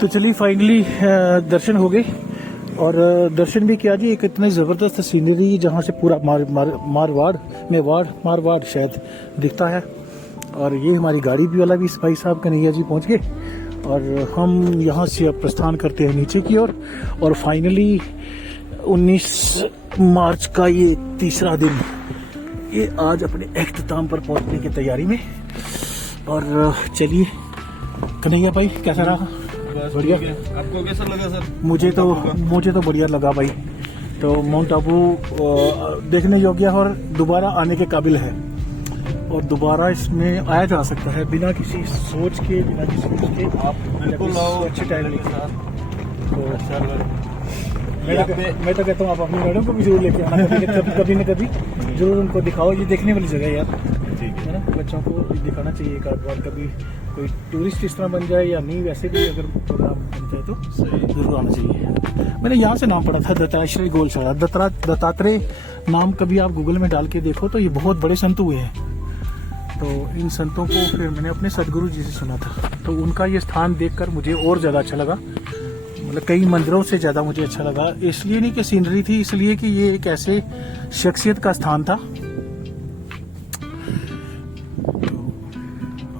तो चलिए फाइनली दर्शन हो गए और दर्शन भी किया जी। एक इतनी ज़बरदस्त सीनरी जहाँ से पूरा मारवाड़ शायद दिखता है। और ये हमारी गाड़ी भी वाला भी भाई साहब कन्हैया जी पहुँच गए और हम यहाँ से अब प्रस्थान करते हैं नीचे की ओर। और फाइनली 19 मार्च का ये तीसरा दिन ये आज अपने अख्ताम पर पहुँचने की तैयारी में। और चलिए कन्हैया भाई कैसा रहा? बढ़िया। आपको कैसा लगा सर? मुझे तो बढ़िया लगा भाई। तो माउंट आबू देखने योग्य और दोबारा आने के काबिल है और दोबारा इसमें आया जा सकता है बिना किसी सोच के, बिना किसी सोच के। आप बिल्कुल आओ अच्छे टाइम के साथ। तो अच्छा लगा। मैं तो कहता हूँ आप अपनी मैडम को भी जरूर लेके आना कभी न कभी जरूर उनको दिखाओ। ये देखने वाली जगह है यार, ठीक है ना। बच्चों को दिखाना चाहिए एक आध बार, कभी कोई टूरिस्ट इस तरह बन जाए या नहीं, वैसे भी अगर प्रोग्राम बन जाए तो सही जरूर आना चाहिए। मैंने यहाँ से नाम पढ़ा था दत्तात्रेय गौशाला। दत्तात्रेय नाम कभी आप गूगल में डाल के देखो तो ये बहुत बड़े संत हुए हैं। तो इन संतों को फिर मैंने अपने सदगुरु जी से सुना था, तो उनका ये स्थान देखकर मुझे और ज़्यादा अच्छा लगा। मतलब कई मंदिरों से ज़्यादा मुझे अच्छा लगा, इसलिए नहीं कि सीनरी थी, इसलिए कि ये एक ऐसे शख्सियत का स्थान था।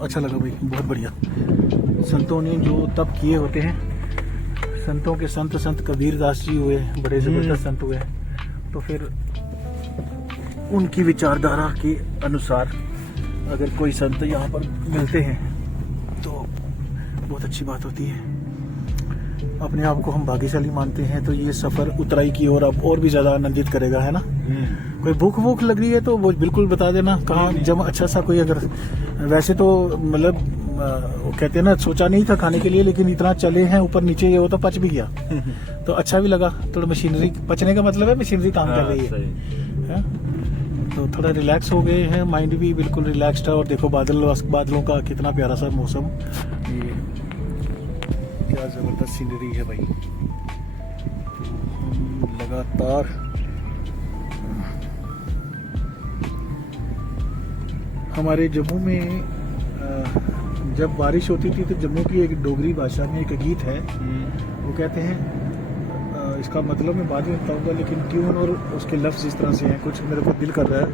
अच्छा लगा भाई, बहुत बढ़िया। संतों ने जो तप किए होते हैं, संतों के संत कबीर दास जी हुए, बड़े जबरदस्त संत हुए। तो फिर उनकी विचारधारा के अनुसार अगर कोई संत यहाँ पर मिलते हैं तो बहुत अच्छी बात होती है। अपने आप को हम भाग्यशाली मानते हैं, तो ये सफर उतराई की ओर अब और भी ज्यादा आनंदित करेगा, है ना। कोई भूख लग रही है तो वो बिल्कुल बता देना कहाँ जब अच्छा सा कोई, अगर वैसे तो मतलब वो कहते हैं ना, सोचा नहीं था खाने के लिए, लेकिन इतना चले हैं ऊपर नीचे ये वो तो पच भी गया तो अच्छा भी लगा। थोड़ा मशीनरी पचने का मतलब है मशीनरी काम कर रही है। तो थोड़ा रिलैक्स हो गए हैं, माइंड भी बिल्कुल रिलैक्स्ड है। और देखो बादलों का कितना प्यारा सा मौसम, ये क्या जबरदस्त सीनरी है भाई। लगातार हमारे जम्मू में जब बारिश होती थी तो जम्मू की एक डोगरी भाषा में एक गीत है, वो कहते हैं, इसका मतलब मैं बाद में बताऊंगा, लेकिन ट्यून और उसके लफ्ज इस तरह से हैं, कुछ मेरे को दिल कर रहा है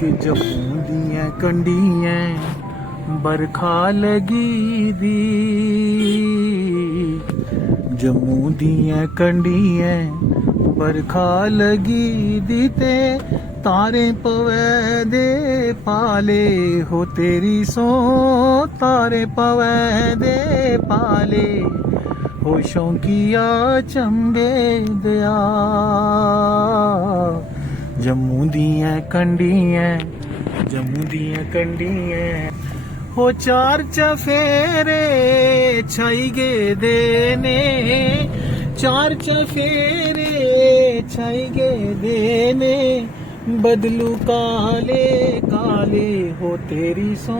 कि जम्मू दियां कंडियां बरखा लगी दी, जम्मू दियां कंडियां बरखा लगी दी ते तारे पवै दे पाले हो तेरी सो, तारे पवै दे पाले हो शौकिया चंबे दया, जम्मू दियां कंडियां, जम्मू दियां कंडियां हो चार चफेरे छाई गे देने, चार चफेरे छाई गे देने बदलू काले काले हो तेरी सो,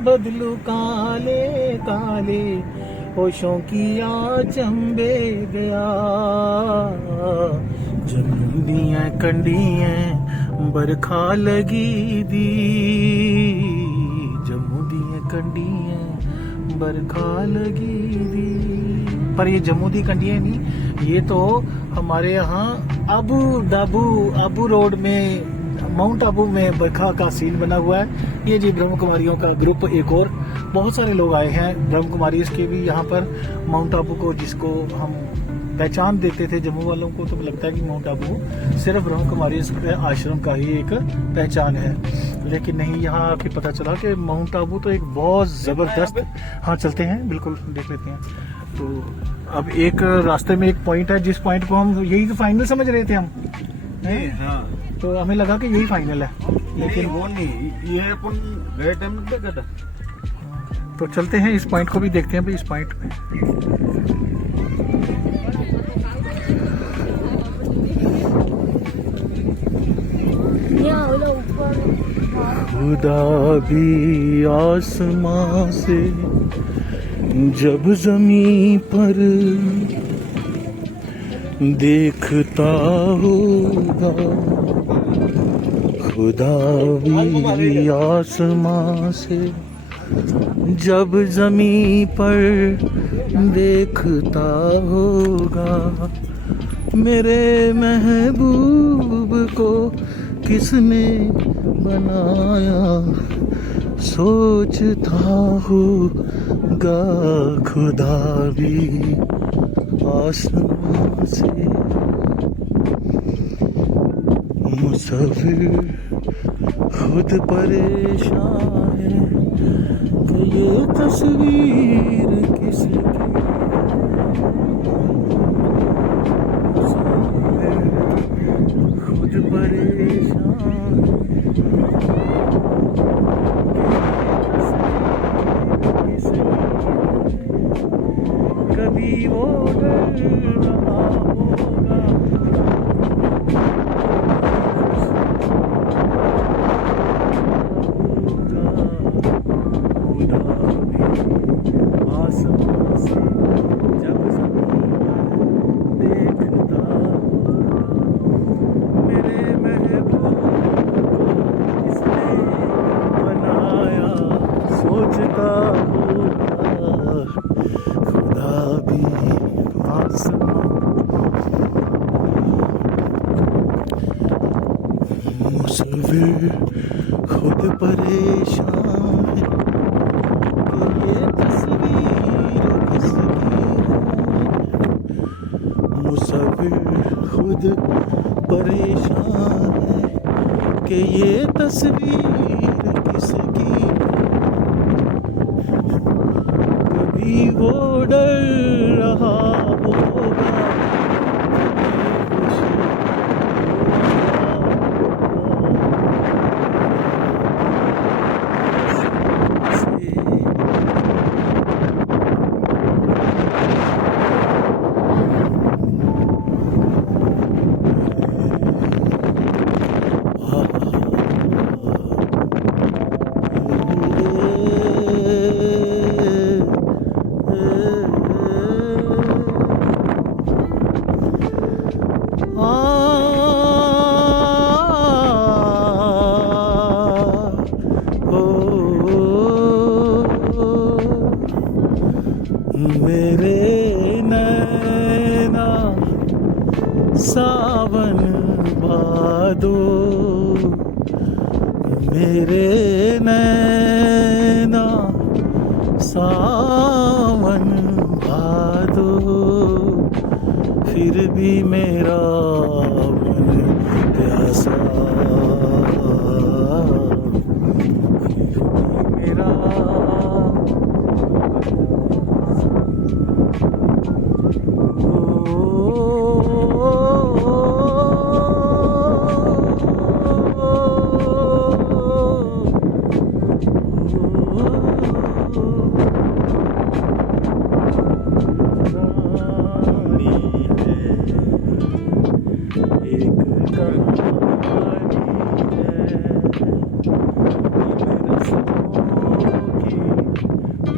बदलू काले काले हो शौकिया चंबे गया, जम्मू दियां कंडियां बरखा लगी दी, जम्मू दियां कंडियां बरखा लगी दी। पर ये जम्मू दी कंडियां नहीं, ये तो हमारे यहाँ आबू रोड में, माउंट आबू में बरखा का सीन बना हुआ है। ये जी ब्रह्म कुमारियों का ग्रुप, एक और बहुत सारे लोग आए हैं ब्रह्म कुमारी के भी यहाँ पर माउंट आबू को, जिसको हम पहचान देते थे जम्मू वालों को, तो लगता है कि माउंट आबू सिर्फ ब्रह्म कुमारी आश्रम का ही एक पहचान है, लेकिन नहीं, यहाँ आके पता चला कि माउंट आबू तो एक बहुत जबरदस्त। हाँ चलते हैं, बिल्कुल देख लेते हैं। तो अब एक रास्ते में एक पॉइंट है, जिस पॉइंट को हम यही तो फाइनल समझ रहे थे हम, हाँ। तो हमें लगा कि यही फाइनल है, लेकिन वो नहीं, ये अपन गए टाइम में क्या था। तो चलते हैं, इस पॉइंट को भी देखते हैं भाई। इस पॉइंट पे खुदा भी आसमां से जब जमीन पर देखता होगा, खुदा भी आसमां से जब जमीन पर देखता होगा मेरे महबूब को किसने बनाया, सोचता होगा खुदा भी आसमान से। मुसव्विर खुद परेशान है कि ये तस्वीर किसकी है। खुद परेशान कभी वो डर रहा होगा आसमान से जब देखता मेरे महबूब किसने बनाया, सोचता होगा खुदा भी आसमान। मुसव्विर खुद परेशान है कि ये तस्वीर किसकी है। मुसव्विर खुद परेशान है कि ये तस्वीर किसकी है। कभी वो डर रहा होगा मेरे नैना सावन भादो, मेरे नैना सावन भादो, फिर भी मेरा मन प्यासा, फिर भी मेरा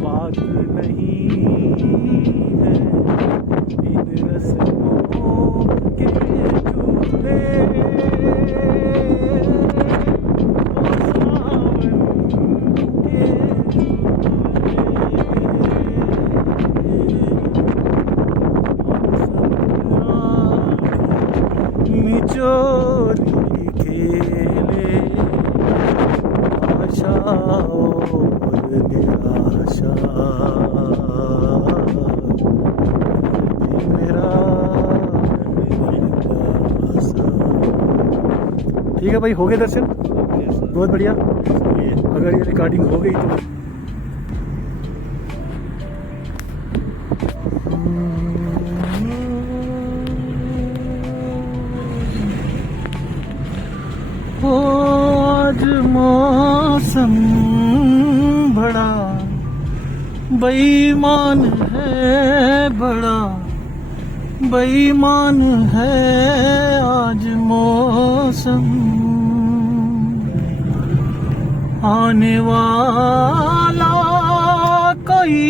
बात नहीं है इन रस्मों के झूले, निचोली खेले आशा और निराशा, मेरा ठीक है भाई, हो गए दर्शन, बहुत बढ़िया। अगर ये रिकॉर्डिंग हो गई तो आज मौसम बड़ा बेईमान है, बड़ा बेईमान है आज मौसम। आने वाला कोई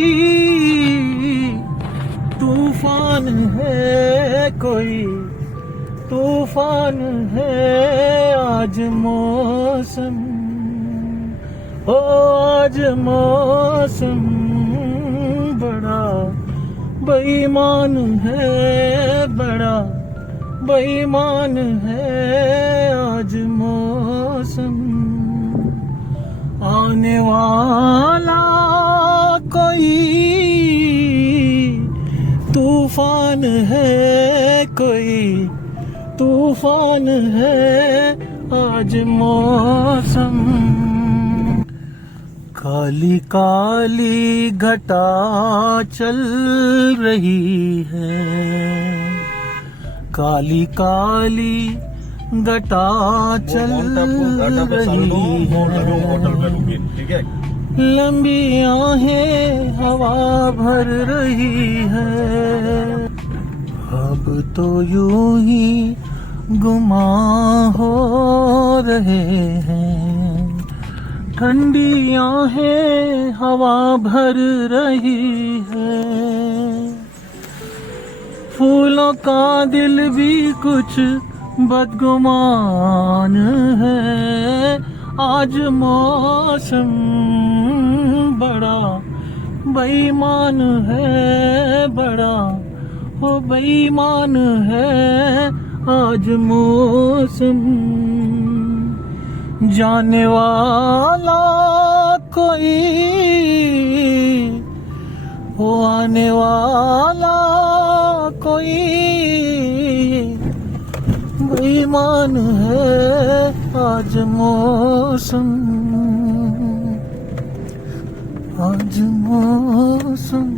तूफान है, कोई तूफान है आज मौसम। ओ आज मौसम बड़ा बेईमान है, बड़ा बेईमान है आज मौसम। आने वाला कोई तूफान है, कोई तूफान है आज मौसम। काली काली घटा चल रही है, काली काली घटा चल रही है। ठीक है, लंबी आहें हवा भर रही है। अब तो यूं ही गुमा हो रहे हैं, ठंडी आहें हवा भर रही है। फूलों का दिल भी कुछ बदगुमान है आज मौसम बड़ा बेईमान है, बड़ा वो बेईमान है आज मौसम। जाने वाला कोई वो आने वाला कोई बेईमान है आज मौसम, आज मौसम।